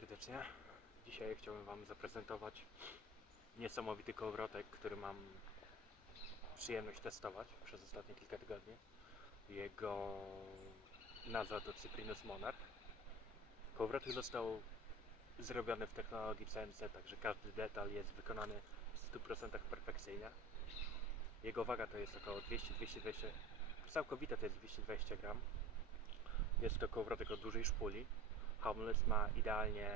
serdecznie. Dzisiaj chciałbym Wam zaprezentować niesamowity kołowrotek, który mam przyjemność testować przez ostatnie kilka tygodni. Jego nazwa to Cyprinus Monarch. Kołowrotek został zrobiony w technologii CNC, także każdy detal jest wykonany w 100% perfekcyjnie. Jego waga to jest około 200-220, całkowita to jest 220 gram. Jest to kołowrotek o dużej szpuli. Hamlet ma idealnie,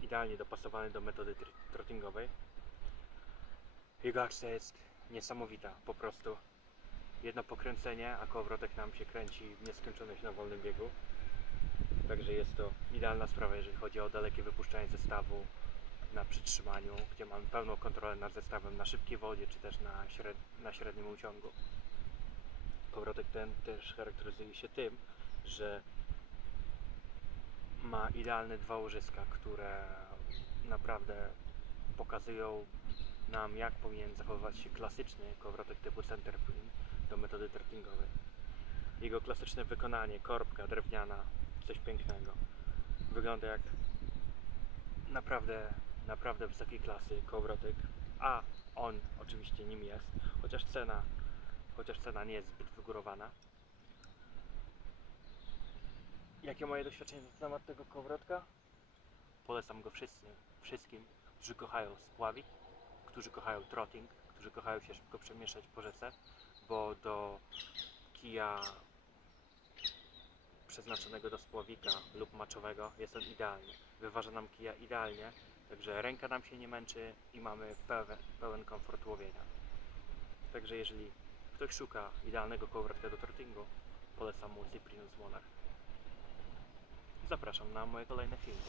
idealnie dopasowany do metody tr- trottingowej. Jego akcja jest niesamowita, po prostu. Jedno pokręcenie, a kołowrotek nam się kręci w nieskończoność na wolnym biegu. Także jest to idealna sprawa, jeżeli chodzi o dalekie wypuszczanie zestawu na przytrzymaniu, gdzie mamy pełną kontrolę nad zestawem na szybkiej wodzie, czy też na, śred, na średnim uciągu. Kołowrotek ten też charakteryzuje się tym, że ma idealne dwa łożyska, które naprawdę pokazują nam, jak powinien zachowywać się klasyczny kołowrotek typu center pin do metody trackingowej. Jego klasyczne wykonanie, korbka drewniana, coś pięknego. Wygląda jak naprawdę, naprawdę wysokiej klasy kołowrotek, a on oczywiście nim jest, chociaż cena, chociaż cena nie jest zbyt wygórowana. Jakie moje doświadczenie na temat tego kołowrotka? Polecam go wszystkim, wszystkim, którzy kochają spławik, którzy kochają trotting, którzy kochają się szybko przemieszczać po rzece, bo do kija przeznaczonego do spławika lub maczowego jest on idealny. Wyważa nam kija idealnie, także ręka nam się nie męczy i mamy pełen, pełen komfort łowienia. Także jeżeli ktoś szuka idealnego kołowrotka do trottingu, polecam mu Cyprinus Monarch. Zapraszam na moje kolejne filmy.